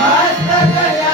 हस्त